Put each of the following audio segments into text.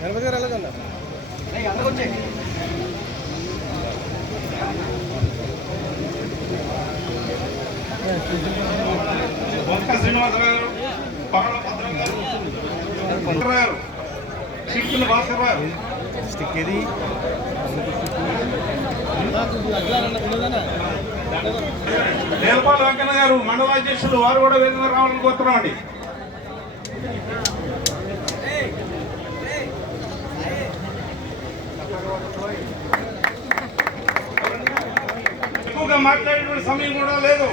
గణపతి గారు బొక్క శ్రీనివాసరావు పగల భద్రం గారు భాస్కర్ గారు. స్టిక్ ఇది నేలపాల వెంకన్న గారు మండల అధ్యక్షులు వారు కూడా వేదిక రావాలని కోరుతున్నామండి. ఎక్కువగా మాట్లాడేటువంటి సమయం కూడా లేదు.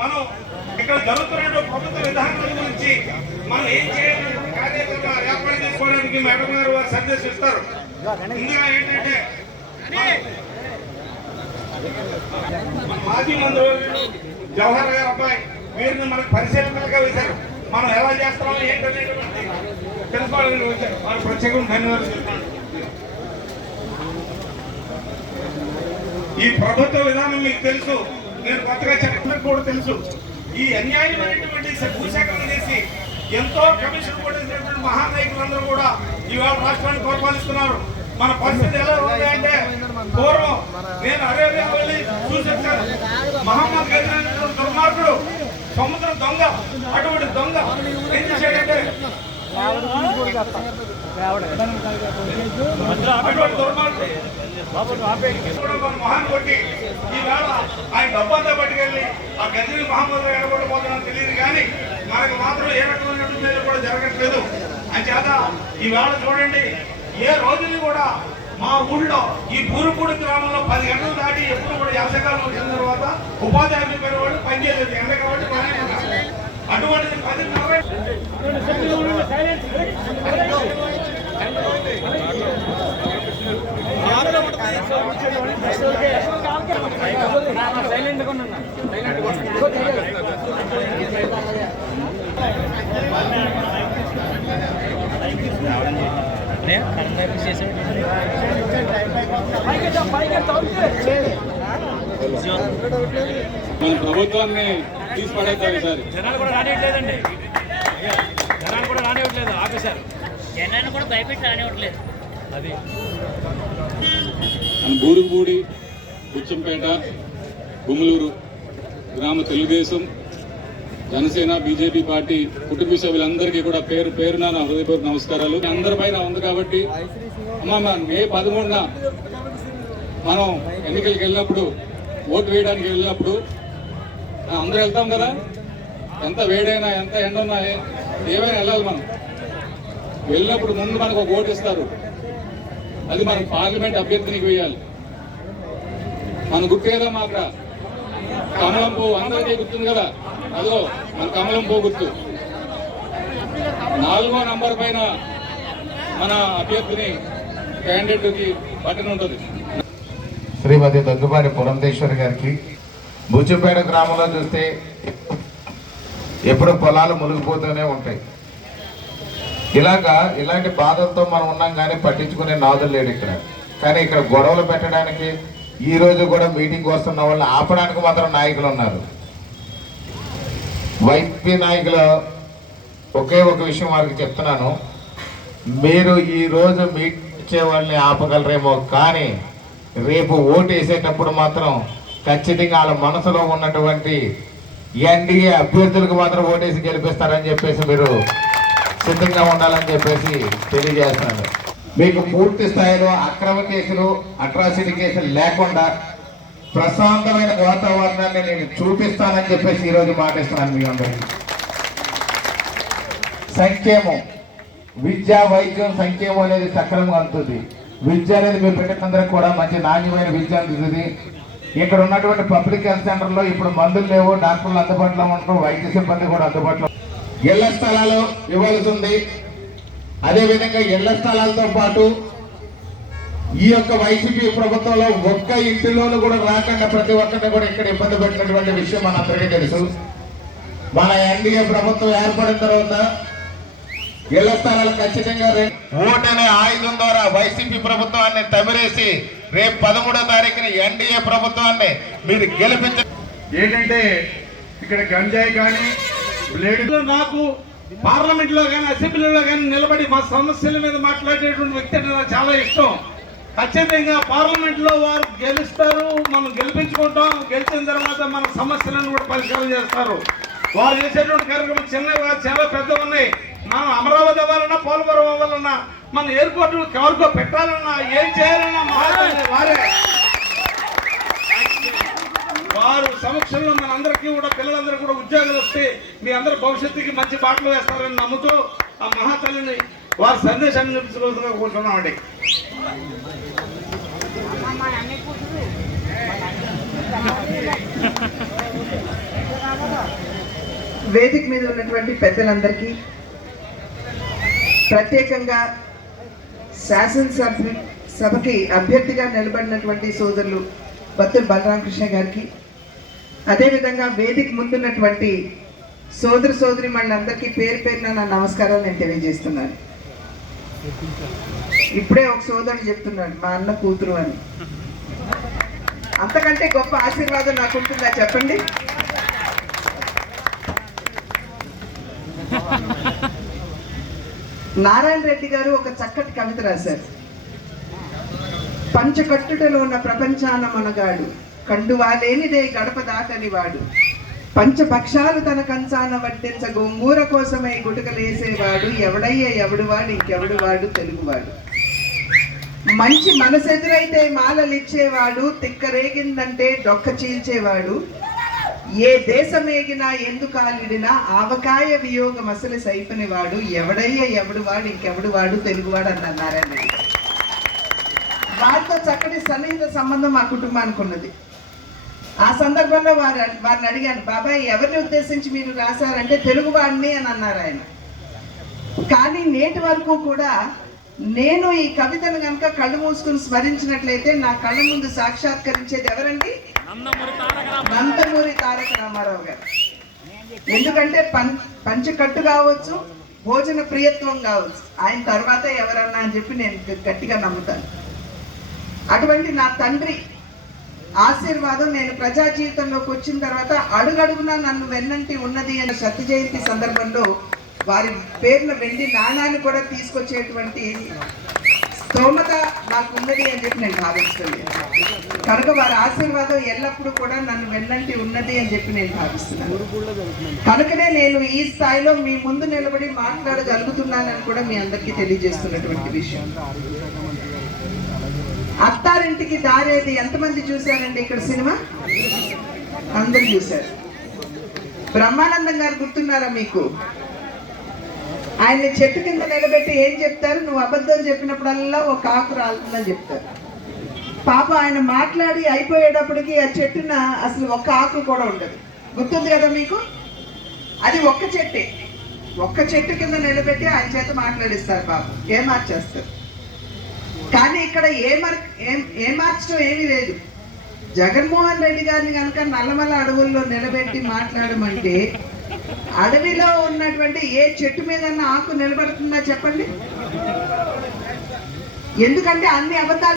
మనం ఇక్కడ జరుగుతున్న ప్రభుత్వ విధానాల గురించి మనం ఏం చేయాలనే కార్యక్రమ ఏర్పాటు చేసుకోవడానికి మేడం గారు వారు సందేశిస్తారు. ముందుగా ఏంటంటే మాజీ మంత్రి జవహర్ గారు అబ్బాయి వీరిని మనకు పరిశీలనగా వేశారు. మనం ఎలా చేస్తామో ఏంటనేటువంటి తెలుసుకోవాలని వచ్చారు. వారు ప్రత్యేకంగా ధన్యవాదాలు చెప్తున్నాను. ఈ ప్రభుత్వ విధానం మీకు తెలుసు. నేను కొత్తగా చెప్పినట్టు కూడా తెలుసు. ఈ అన్యాయమైనటువంటి భూసేకరణ చేసి ఎంతో కమిషన్ కూడా మహానాయకులందరూ కూడా ఇవాళ రాష్ట్రాన్ని పరిపాలిస్తున్నారు మన పరిస్థితి ఎలా ఉంది అంటే పూర్వం నేను అరేబియా వెళ్ళి చూసి మహమ్మద్ గజీ దుర్మార్గుడు సముద్రం దొంగ అటువంటి దొంగ ఏం చేశాడంటే అటువంటి కొట్టి ఈవేళ ఆయన డబ్బంతా పట్టుకెళ్ళి ఆ గజని మహమ్మద్ ఎడగొట్టబోతున్నాం తెలియదు కానీ మనకు మాత్రం ఏ రకమైనటువంటి కూడా జరగట్లేదు. అని చేత ఈవేళ చూడండి ఏ రోజుని కూడా మా ఊళ్ళో ఈ పూరుపూడి గ్రామంలో పది గంటలు దాటి ఎప్పుడు కూడా యాసకాలం వచ్చిన తర్వాత ఉపాధి హామీ పని వాళ్ళు పనిచేయలేదు ఎండ కాబట్టి పని చేస్తారు. అటువంటిది పది మన ప్రభుత్వాన్ని తీసి పడేద్దాం ఈసారి. జనాలు కూడా రానివ్వట్లేదండి. జనాలు కూడా రానివ్వట్లేదు ఆఫీసర్ జనాన్ని కూడా భయపెట్టి రానివ్వట్లేదు. అది. మన బూరుగుపూడి బుచ్చంపేట గుమ్మలూరు గ్రామ తెలుగుదేశం జనసేన బీజేపీ పార్టీ కుటుంబ సభ్యులందరికీ కూడా పేరు పేరున నా హృదయపూర్వక నమస్కారాలు. అందరి పైన ఉంది కాబట్టి అమ్మ మే పదమూడున మనం ఎన్నికలకు వెళ్ళినప్పుడు ఓటు వేయడానికి వెళ్ళినప్పుడు ఆ, అందరూ వెళ్తాం కదా? ఎంత వేడైనా ఎంత ఎండ ఉన్నా ఏమైనా వెళ్ళాలి మనం. వెళ్ళినప్పుడు ముందు మనకు ఒక ఓటు ఇస్తారు. అది మనం పార్లమెంట్ అభ్యర్థినికి వేయాలి. మన గుర్తు కదా మాకు కమలం పువ్వు అందరికీ గుర్తుంది కదా? అదో మన కమలం పోగుర్తు నాలుగో నంబర్ పైన మన అభ్యర్థిని క్యాండిడేట్కి బటన్ ఉంటుంది. శ్రీమతి దగ్గుబాటి పురంధేశ్వరి గారికి బుచ్చిపేట గ్రామంలో చూస్తే ఎప్పుడు పొలాలు మునిగిపోతూనే ఉంటాయి. ఇలాగా ఇలాంటి బాధలతో మనం ఉన్నాం కానీ పట్టించుకునే నాదులు లేడు ఇక్కడ. కానీ ఇక్కడ గొడవలు పెట్టడానికి ఈ రోజు కూడా మీటింగ్ వస్తున్న వాళ్ళని ఆపడానికి మాత్రం నాయకులు ఉన్నారు. వైపీ నాయకులు ఒకే ఒక విషయం వారికి చెప్తున్నాను. మీరు ఈ రోజు మీట్ ఇచ్చే వాళ్ళని ఆపగలరేమో కానీ రేపు ఓటు వేసేటప్పుడు మాత్రం ఖచ్చితంగా వాళ్ళ మనసులో ఉన్నటువంటి ఎన్డీఏ అభ్యర్థులకు మాత్రం ఓటేసి గెలిపిస్తారని చెప్పేసి మీరు సిద్ధంగా ఉండాలని చెప్పేసి తెలియజేస్తున్నాను. మీకు పూర్తి స్థాయిలో అక్రమ కేసులు అట్రాసిటీ కేసులు లేకుండా ప్రశాంతమైన వాతావరణాన్ని నేను చూపిస్తానని చెప్పేసి ఈరోజు మాటిస్తున్నాను మీ అందరికీ. సంక్షేమం. విద్య వైద్యం సంక్షేమం అనేది సక్రమంగా అందుతుంది. విద్య అనేది మీ బిడ్డకందరికి కూడా మంచి నాణ్యమైన విద్య అందుతుంది. ఇక్కడ ఉన్నటువంటి పబ్లిక్ హెల్త్ సెంటర్లో ఇప్పుడు మందులు లేవు డాక్టర్లు అందుబాటులో ఉంటారు వైద్య సిబ్బంది కూడా అందుబాటులో ఇళ్ళ స్థలాలు ఇవ్వాల్సి ఉంది. అదేవిధంగా ఇళ్ళ స్థలాలతో పాటు ఈ యొక్క వైసీపీ ప్రభుత్వంలో ఒక్క ఇంటిలోనూ కూడా రాకుండా ప్రతి ఒక్కరిని కూడా ఇక్కడ ఇబ్బంది పెట్టినటువంటి విషయం మనందరికీ తెలుసు. మన ఎన్డీఏ ప్రభుత్వం ఏర్పడిన తర్వాత ఇళ్ళ స్థలాలు ఖచ్చితంగా రె- ఓటు అనే ఆయుధం ద్వారా వైసీపీ ప్రభుత్వాన్ని తమిరేసి రేపు పదమూడో తారీఖున ఎన్డీఏ ప్రభుత్వాన్ని మీరు గెలిపించ ఏంటంటే ఇక్కడ గంజాయి కానీ బ్లేడ్ నాకు పార్లమెంట్లో కానీ అసెంబ్లీలో కానీ నిలబడి మా సమస్యల మీద మాట్లాడేటువంటి వ్యక్తి అంటే నాకు చాలా ఇష్టం. ఖచ్చితంగా పార్లమెంట్లో వారు గెలుస్తారు మనం గెలిపించుకుంటాం. గెలిచిన తర్వాత మన సమస్యలను కూడా పరిష్కారం చేస్తారు. వారు చేసేటువంటి కార్యక్రమం చిన్నవి చాలా పెద్ద ఉన్నాయి. మనం అమరావతి అవ్వాలన్నా పోలవరం అవ్వాలన్నా మన ఎయిర్పోర్ట్ ఎవరికో పెట్టాలన్నా ఏం చేయాలన్నా మహాత్ములు వారే. వారు సమక్షంలో మన అందరికీ కూడా పిల్లలందరూ కూడా ఉద్యోగాలు వస్తే మీ అందరి భవిష్యత్తుకి మంచి బాటలు వేస్తారని నమ్ముతూ ఆ మహాతల్లిని వారి సందేశాన్ని చూపించుకోవాల్సిందిగా కోరుతున్నామండి. వేదిక మీద ఉన్నటువంటి పెద్దలందరికీ ప్రత్యేకంగా శాసనసభ సభకి అభ్యర్థిగా నిలబడినటువంటి సోదరులు బత్తుల బలరామకృష్ణ గారికి అదేవిధంగా వేదిక ముందున్నటువంటి సోదరు సోదరి మళ్ళందరికీ పేరు పేరున నా నమస్కారాలు నేను తెలియజేస్తున్నాను. ఇప్పుడే ఒక సోదరుడు చెప్తున్నాడు మా అన్న కూతురు అని. అంతకంటే గొప్ప ఆశీర్వాదం నాకు ఉంటుందా చెప్పండి? నారాయణ రెడ్డి గారు ఒక చక్కటి కవిత రాశారు. పంచకట్టుటలో ఉన్న ప్రపంచాన మనగాడు కండువాలేనిదే గడప దాటని వాడు పంచపక్షాలు తన కంచాన వడ్డించ గోంగూర కోసమై గుటకలేసేవాడు ఎవడయ్య ఎవడువాడు ఇంకెవడు వాడు తెలుగువాడు. మంచి మనసెదురైతే మాలలిచ్చేవాడు తిక్కరేగిందంటే డొక్క చీల్చేవాడు. ఏ దేశమేగినా ఎందుకాలిడినా ఆవకాయ వియోగం అసలు సైపని వాడు ఎవడయ్య ఎవడువాడు ఇంకెవడు వాడు తెలుగువాడు అని నారాయణ వారితో చక్కటి సన్నిహిత సంబంధం మా కుటుంబానికి ఉన్నది. ఆ సందర్భంలో వారు వారిని అడిగాను బాబాయ్ ఎవరిని ఉద్దేశించి మీరు రాశారంటే తెలుగు వాడిని అని అన్నారు ఆయన. కానీ నేటి వరకు కూడా నేను ఈ కవితను కనుక కళ్ళు మూసుకుని స్మరించినట్లయితే నా కళ్ళ ముందు సాక్షాత్కరించేది ఎవరండి? నందమూరి తారక రామారావు గారు. ఎందుకంటే పం పంచకట్టు కావచ్చు భోజన ప్రియత్వం కావచ్చు ఆయన తర్వాత ఎవరన్నా అని చెప్పి నేను గట్టిగా నమ్ముతాను. అటువంటి నా తండ్రి ఆశీర్వాదం నేను ప్రజా జీవితంలోకి వచ్చిన తర్వాత అడుగడుగునా నన్ను వెన్నంటి ఉన్నది అనే సత్య జయంతి సందర్భంలో వారి పేర్ల వెండి నాణాన్ని కూడా తీసుకొచ్చేటువంటి స్తోమత నాకు ఉన్నది అని చెప్పి నేను భావిస్తుంది కనుక వారి ఆశీర్వాదం ఎల్లప్పుడూ కూడా నన్ను వెన్నంటి ఉన్నది అని చెప్పి నేను భావిస్తున్నాను. కనుకనే నేను ఈ స్థాయిలో మీ ముందు నిలబడి మాట్లాడగలుగుతున్నానని కూడా మీ అందరికీ తెలియజేస్తున్నటువంటి విషయం. అత్తారింటికి దారేది ఎంతమంది చూశారండి ఇక్కడ సినిమా? అందరు చూశారు. బ్రహ్మానందం గారు గుర్తున్నారా మీకు? ఆయన చెట్టు కింద నిలబెట్టి ఏం చెప్తారు? నువ్వు అబద్ధం చెప్పినప్పుడల్లా ఒక ఆకు రాలుతుందని చెప్తారు. పాప ఆయన మాట్లాడి అయిపోయేటప్పటికి ఆ చెట్టున అసలు ఒక్క ఆకు కూడా ఉండదు. గుర్తుంది కదా మీకు? అది ఒక్క చెట్టే. ఒక్క చెట్టు కింద నిలబెట్టి ఆయన చేత మాట్లాడిస్తారు పాప. ఏం మార్చేస్తారు? కానీ ఇక్కడ ఏ మర్ ఏం ఏ మార్చడం ఏమీ లేదు. జగన్మోహన్ రెడ్డి గారిని కనుక నల్లమల అడవుల్లో నిలబెట్టి మాట్లాడమంటే అడవిలో ఉన్నటువంటి ఏ చెట్టు మీద ఆకు నిలబడుతుందా చెప్పండి? ఎందుకంటే అన్ని అబద్ధాలు